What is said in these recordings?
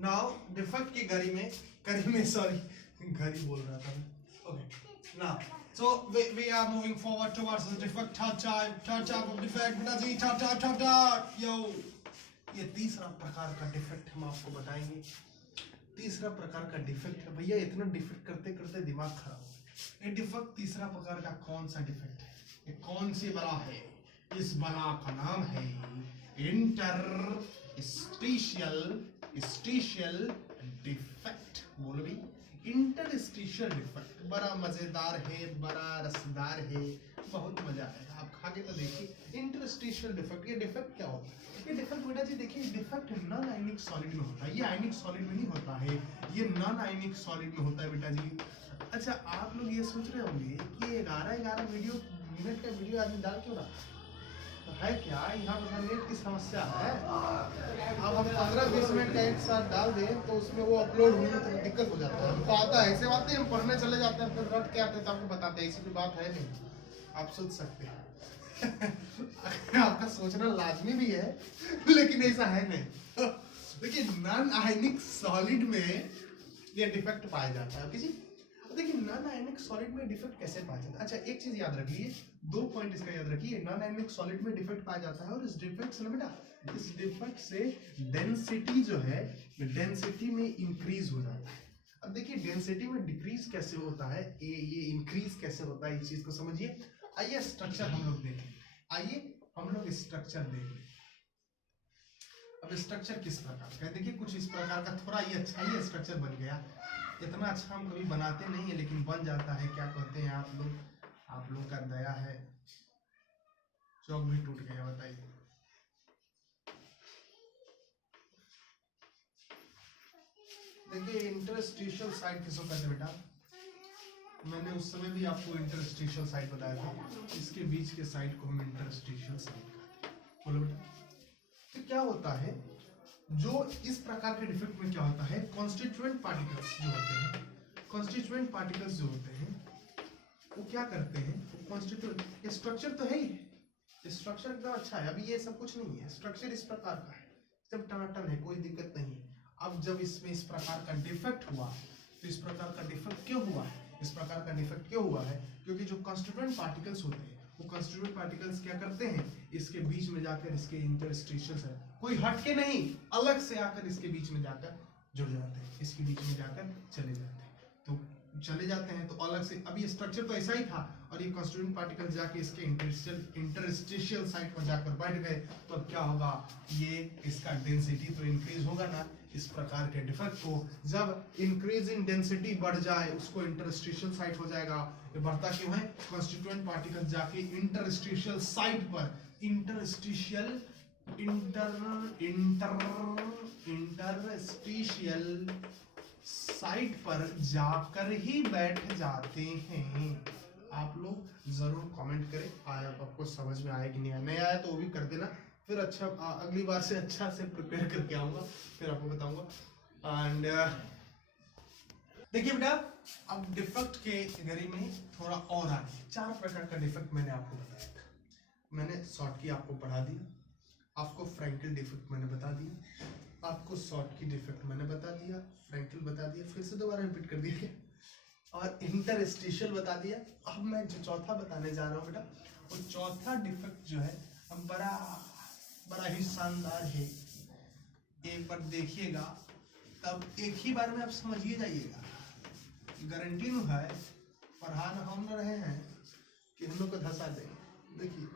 Now defect की घड़ी में सॉरी घड़ी बोल रहा था मैं। Okay now so we are moving forward towards the defect third type of defect बेटा जी third yo ये तीसरा प्रकार का डिफेक्ट हम आपको बताएंगे। तीसरा प्रकार का डिफेक्ट है भैया, इतना डिफेक्ट करते करते दिमाग खराब हो गया। ये डिफेक्ट तीसरा प्रकार का कौन सा डिफेक्ट है, ये कौन सी बला है? इस बला का नाम है इंटरस्टिशियल डिफेक्ट। बोलो भी इंटरस्टिशियल डिफेक्ट। बड़ा मजेदार है, बड़ा रसदार है, बहुत मजा आएगा, आप खा के तो देखिए। इंटरस्टिशियल डिफेक्ट, ये डिफेक्ट क्या होता है? ये डिफेक्ट बेटा जी देखिए, डिफेक्ट नॉन आयनिक सॉलिड में होता है, ये आयनिक सॉलिड में नहीं होता है, ये नॉन आयनिक सॉलिड में होता है बेटा जी। अच्छा आप लोग ये सोच रहे होंगे कि 11 मिनट का वीडियो आदमी डाल क्यों रहा तो है क्या, यहाँ पर नेट की समस्या है। अब हम 15-20 मिनट का एक साथ डाल दें तो उसमें वो अपलोड होने में तो दिक्कत हो जाता है। हमको आता है, ऐसे बात नहीं, हम पढ़ने चले जाते हैं फिर रट के आते हैं तो आपको बताते हैं, ऐसी कोई बात है नहीं, आप सोच सकते हैं। आपका सोचना लाजमी भी है लेकिन ऐसा है नहीं। देखिए नॉन आयनिक सॉलिड में ये डिफेक्ट पाया जाता है किसी। देखिए नॉन आयनिक सॉलिड में डिफेक्ट कैसे पाया जाता है? अच्छा एक चीज याद रखिए, 2 पॉइंट इसका याद रखिए। नॉन आयनिक सॉलिड में डिफेक्ट पाया जाता है और इस डिफेक्ट से ना बेटा, इस डिफेक्ट से डेंसिटी जो है डेंसिटी में इंक्रीज हो जाता है। अब देखिए डेंसिटी में डिक्रीज कैसे होता है, ये इंक्रीज कैसे होता है, इस चीज को समझिए। आइए स्ट्रक्चर हम लोग देखें, आइए हम लोग स्ट्रक्चर देखें। अब स्ट्रक्चर किस प्रकार का है देखिए, कुछ इस प्रकार का, थोड़ा ये अच्छा ही स्ट्रक्चर बन गया। इतना अच्छा हम कभी बनाते नहीं है लेकिन बन जाता है। क्या कहते हैं आप लोग का दया है। चौक भी टूट गया, बताइए। देखिए इंटरस्टिशियल साइड किसको कहते हैं बेटा? मैंने उस समय भी आपको इंटरस्टिशियल साइड बताया था, इसके बीच के साइड को हम इंटरस्टिशियल साइड कहते हैं। बोलो बेटा तो क्या होता है, जो इस प्रकार के डिफेक्ट में क्या होता है, कॉन्स्टिट्यूएंट पार्टिकल्स जो होते हैं, कॉन्स्टिट्यूएंट पार्टिकल्स जो होते हैं वो क्या करते हैं, वो कॉन्स्टिट्यूएंट, स्ट्रक्चर तो है ही, स्ट्रक्चर एकदम अच्छा है, अभी ये सब कुछ नहीं है, स्ट्रक्चर इस प्रकार का है, जब टनाटन है, कोई दिक्कत नहीं है। अब जब इसमें इस प्रकार का डिफेक्ट हुआ तो इस प्रकार का डिफेक्ट क्यों हुआ है, इस प्रकार का डिफेक्ट क्यों हुआ है? क्योंकि जो कॉन्स्टिट्यूएंट पार्टिकल्स होते हैं वो कॉन्स्टिट्यूएंट पार्टिकल्स क्या करते हैं, इसके बीच में जाकर, इसके इंटरस्टिशियल से कोई हटके नहीं, अलग से आकर इसके बीच में जाकर जुड़ जाते हैं, इसके बीच में जाकर चले जाते हैं। तो चले जाते हैं तो अलग से, अभी स्ट्रक्चर तो ऐसा ही था और ये कॉन्स्टिट्यूएंट पार्टिकल्स जाके इसके इंटरस्टिशियल साइड पर जाकर बैठ गए, तो अब क्या होगा, ये इसका डेंसिटी तो इंक्रीज होगा ना। इस प्रकार के डिफेक्ट को जब इंक्रीज इन डेंसिटी बढ़ जाए उसको इंटरस्टिशियल साइट हो जाएगा। ये बढ़ता क्यों है, कॉन्स्टिट्यूएंट पार्टिकल जाके इंटरस्टिशियल साइट पर, इंटरस्टिशियल साइट पर जाकर ही बैठ जाते हैं। आप लोग जरूर कमेंट करें आया आपको समझ में आया कि नहीं आया, नहीं आया तो वो भी कर देना, फिर अच्छा अगली बार से अच्छा से प्रिपेयर करके आऊंगा, फिर आपको बताऊंगा। एंड देखिए बेटा, अब डिफेक्ट के घड़ी में थोड़ा और आगे 4 प्रकार का डिफेक्ट मैंने आपको बताया था। मैंने शॉर्ट की आपको पढ़ा दिया, आपको फ्रैंकल डिफेक्ट मैंने बता दिया, आपको शॉर्ट की डिफेक्ट मैंने बता दिया, फ्रैंकल बता दिया, फिर से दोबारा रिपीट कर दिया, और इंटरस्टिशियल बता दिया। अब मैं जो चौथा बताने जा रहा हूँ बेटा, वो चौथा डिफेक्ट जो है अब बड़ा ही शानदार है। एक बार देखिएगा तब एक ही बार में आप समझिए जाइएगा, गारंटी न है, पढ़ा न हम न रहे हैं कि हम लोग को धसा देंगे। देखिए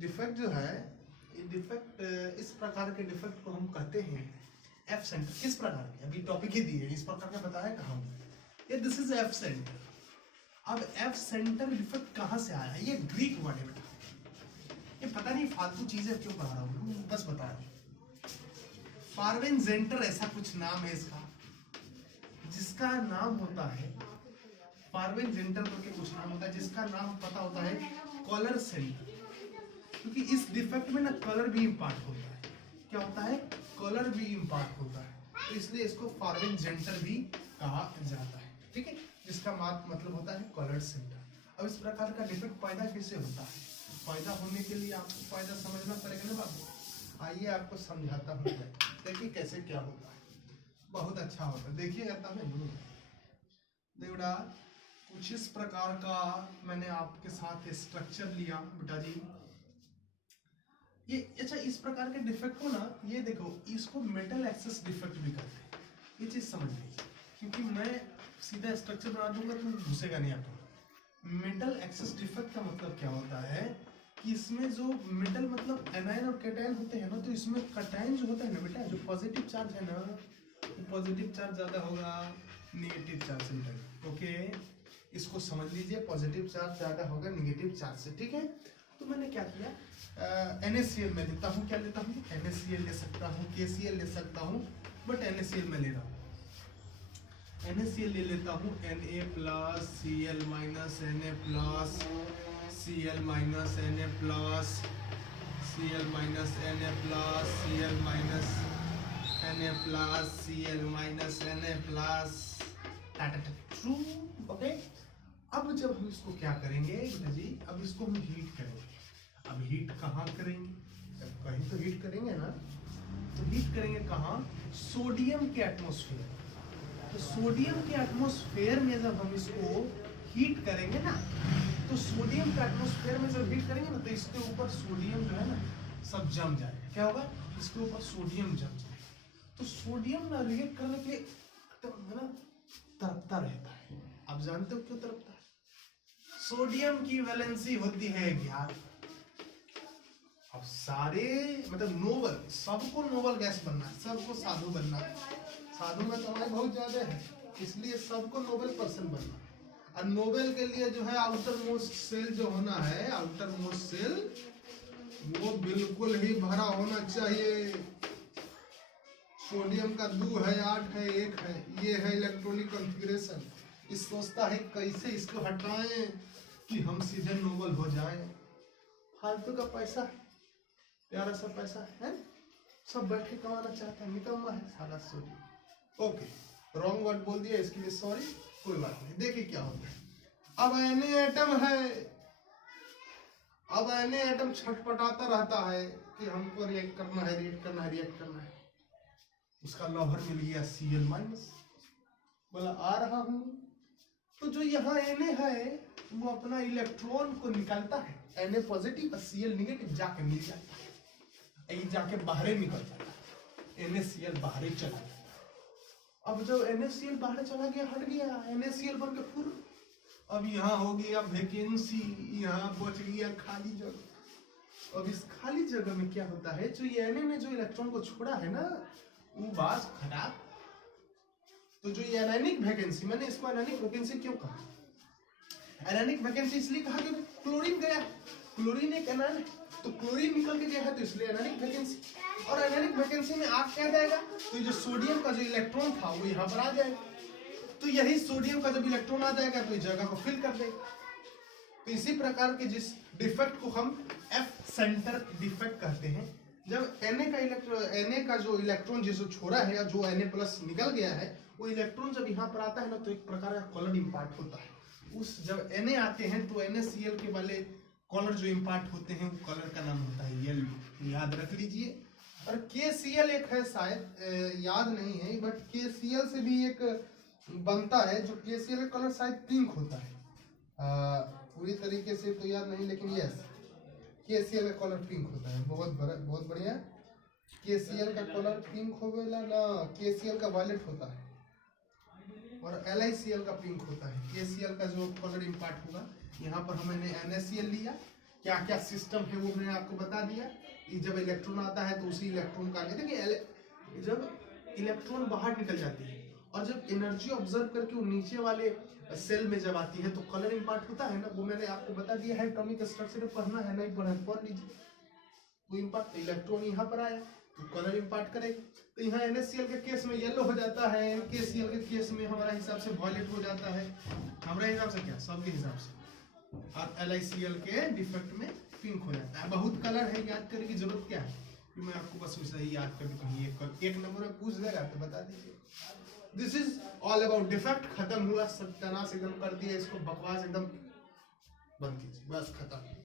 डिफेक्ट जो है, ये डिफेक्ट, इस प्रकार के डिफेक्ट को हम कहते हैं एफ सेंटर। किस प्रकार के, अभी टॉपिक ही दिए, इस प्रकार का बताया कहाँ, ये दिस इज एफ सेंटर। अब एफ सेंटर डिफेक्ट कहाँ से आया, ये ग्रीक वर्ड है बेटा, ये पता नहीं फालतू चीजें क्यों पढ़ा रहा हूँ, बस बता रहा हूँ। फार्वेनजेंटर ऐसा कुछ नाम है इसका, जिसका नाम होता है फार्वेनजेंटर करके कुछ नाम होता है, जिसका नाम पता होता है कॉलर सेंटर। क्योंकि इस डिफेक्ट में ना कलर भी इम्पार्ट होता है, क्या होता है, कलर भी इम्पार्ट होता है, तो इसलिए इसको फार्वेनजेंटर भी कहा जाता है, ठीक है, जिसका मतलब होता है कॉलर सेंटर। अब इस प्रकार का डिफेक्ट पैदा कैसे होता है, पैदा होने के लिए आपको फायदा समझना पड़ेगा ना बाबू। आइए आपको समझाता हूँ, देखिए कैसे क्या होता है। बहुत अच्छा होता है। देखिएगा तब देखा कुछ इस प्रकार का मैंने आपके साथ स्ट्रक्चर लिया बेटा जी। ये अच्छा इस प्रकार के डिफेक्ट को ना, ये देखो इसको मेटल एक्सेस डिफेक्ट भी कहते हैं, ये चीज समझ लीजिए, क्योंकि मैं सीधा स्ट्रक्चर बना दूंगा तो घुसेगा नहीं आपको। मेटल एक्सेस डिफेक्ट का मतलब क्या होता है कि इसमें जो मेटल मतलब एनायन और कैटायन होते हैं ना, तो इसमें कैटायन जो होता है ना बेटा, जो पॉजिटिव चार्ज है ना, पॉजिटिव चार्ज ज्यादा होगा नेगेटिव चार्ज से बेटा। ओके, इसको समझ लीजिए, पॉजिटिव चार्ज ज्यादा होगा नेगेटिव चार्ज से, ठीक है। तो मैंने क्या किया, NaCl में लेता हूँ, क्या लेता हूँ, NaCl ले सकता हूँ, KCl ले सकता हूँ, बट NaCl में ले रहा हूँ। NaCl ले लेता हूँ, Na plus Cl minus Na plus Cl minus Na plus Cl minus Na plus Cl minus Na plus Cl minus Na plus true. Okay, अब जब हम इसको क्या करेंगे बेटा जी, अब इसको हम हीट करेंगे। अब हीट कहाँ करेंगे, जब कहीं तो हीट करेंगे ना, तो हीट करेंगे कहाँ, सोडियम के एटमॉस्फेयर। तो सोडियम के एटमॉस्फेयर में जब हम इसको हीट करेंगे ना, तो सोडियम के एटमॉस्फेयर में जब हीट करेंगे ना, तो इसके ऊपर सोडियम जो है ना सब जम जाएगा। क्या होगा, इसके ऊपर सोडियम जम जाएगा। तो सोडियम ना रिएक्ट करने के लिए ना तड़पता रहता है। आप जानते हो क्यों तड़पता है, सोडियम की वैलेंसी होती है 11। अब सारे मतलब नोबल, सबको नोबल गैस बनना है, सबको साधु बनना है। साधु में कमाई बहुत ज्यादा है, इसलिए सबको नोबेल पर्सन बनना है। और नोबेल के लिए जो है आउटर मोस्ट सेल जो होना है, आउटर मोस्ट सेल वो बिल्कुल ही भरा होना चाहिए। सोडियम का 2 है, 8 है, 1 है, ये है इलेक्ट्रॉनिक कॉन्फ़िगरेशन। इस सोचता है कैसे इसको हटाएं कि हम सीधे नोबल हो जाएं। फालतू का पैसा, प्यारा सा पैसा है, सब बैठ के कमाना चाहता है, निकम्मा है साला सोडियम। ओके, रॉन्ग वर्ड बोल दिया, इसके लिए सॉरी, कोई बात नहीं। देखिए क्या होता है, अब Na एटम है, अब Na एटम छटपटाता रहता है कि हमको रिएक्ट करना है, रिएक्ट करना है, रिएक्ट करना है। उसका लौहर मिल गया Cl माइनस, बोला आ रहा हूं। तो जो यहाँ Na है वो अपना इलेक्ट्रॉन को निकालता है, Na पॉजिटिव और Cl निगेटिव जाके मिल जाता है, ये जाके बाहर निकल जाता है, NaCl बाहर चला जाता है। अब जब NaCl बाहर चला गया, हट गया, NaCl बन के फुल, अब यहाँ हो गया वैकेंसी, यहाँ बच गया खाली जगह। अब इस खाली जगह में क्या होता है, जो ये Na ने जो इलेक्ट्रॉन को छोड़ा है ना, वो बात खराब। तो जो ये एनायनिक वैकेंसी, मैंने इसको एनायनिक वैकेंसी क्यों कहा, एनायनिक वैकेंसी इसलिए कहा क्योंकि क्लोरीन गया, क्लोरीन एक एनायन है, तो क्लोरीन निकल के गया है, तो इसलिए एनायनिक वैकेंसी। और एनायनिक वैकेंसी में आग क्या जाएगा, तो जो सोडियम का जो इलेक्ट्रॉन था वो यहाँ पर आ जाएगा। तो यही सोडियम का जब इलेक्ट्रॉन आ जाएगा तो इस जगह को फिल कर देगा। तो इसी प्रकार के जिस डिफेक्ट को हम एफ सेंटर डिफेक्ट कहते हैं, जब Na का जो इलेक्ट्रॉन जिसको छोड़ा है या जो Na प्लस निकल गया है, वो इलेक्ट्रॉन जब यहाँ पर आता है ना, तो एक प्रकार का कॉलर इम्पार्ट होता है। उस जब Na आते हैं तो NaCl के वाले कॉलर जो इम्पार्ट होते हैं, वो कॉलर का नाम होता है येलो, याद रख लीजिए। और KCl एक है, शायद याद नहीं है, बट KCl से भी एक बनता है, जो KCl का कलर शायद पिंक होता है, पूरी तरीके से तो याद नहीं, लेकिन यस KCl का कलर पिंक होता है। बहुत बढ़िया, KCl का कलर पिंक हो गया ना, KCl का वायलेट होता है और LiCl का पिंक होता है। KCl का जो कलर इम्पार्ट होगा, यहाँ पर हमने NaCl लिया, क्या क्या सिस्टम है वो मैंने आपको बता दिया। जब इलेक्ट्रॉन आता है तो उसी इलेक्ट्रॉन का, देखिए जब इलेक्ट्रॉन बाहर निकल जाती है और जब एनर्जी ऑब्जर्व करके वो नीचे वाले सेल में जब आती है तो कलर इम्पार्ट होता है ना, वो मैंने आपको बता दिया है। एटॉमिक स्ट्रक्चर पढ़ना है, नहीं पढ़ा पढ़ लीजिए। वो इम्पार्ट इलेक्ट्रॉन यहाँ पर आया तो कलर इम्पार्ट करेगा। तो यहाँ NaCl के केस में येलो हो जाता है, KCl के केस में हमारा हिसाब से वॉयलेट हो जाता है, हमारे हिसाब से क्या, सबके हिसाब से। और LiCl के डिफेक्ट में पिंक हो जाता है। बहुत कलर है, याद करने की जरूरत क्या है, कि मैं आपको बस वैसे ही याद करके कहीं एक नंबर में पूछ देगा तो बता दीजिए। This is all about defect. खत्म हुआ, सत्यानाश एकदम कर दिया इसको, बकवास एकदम बंद कीजिए, बस खत्म।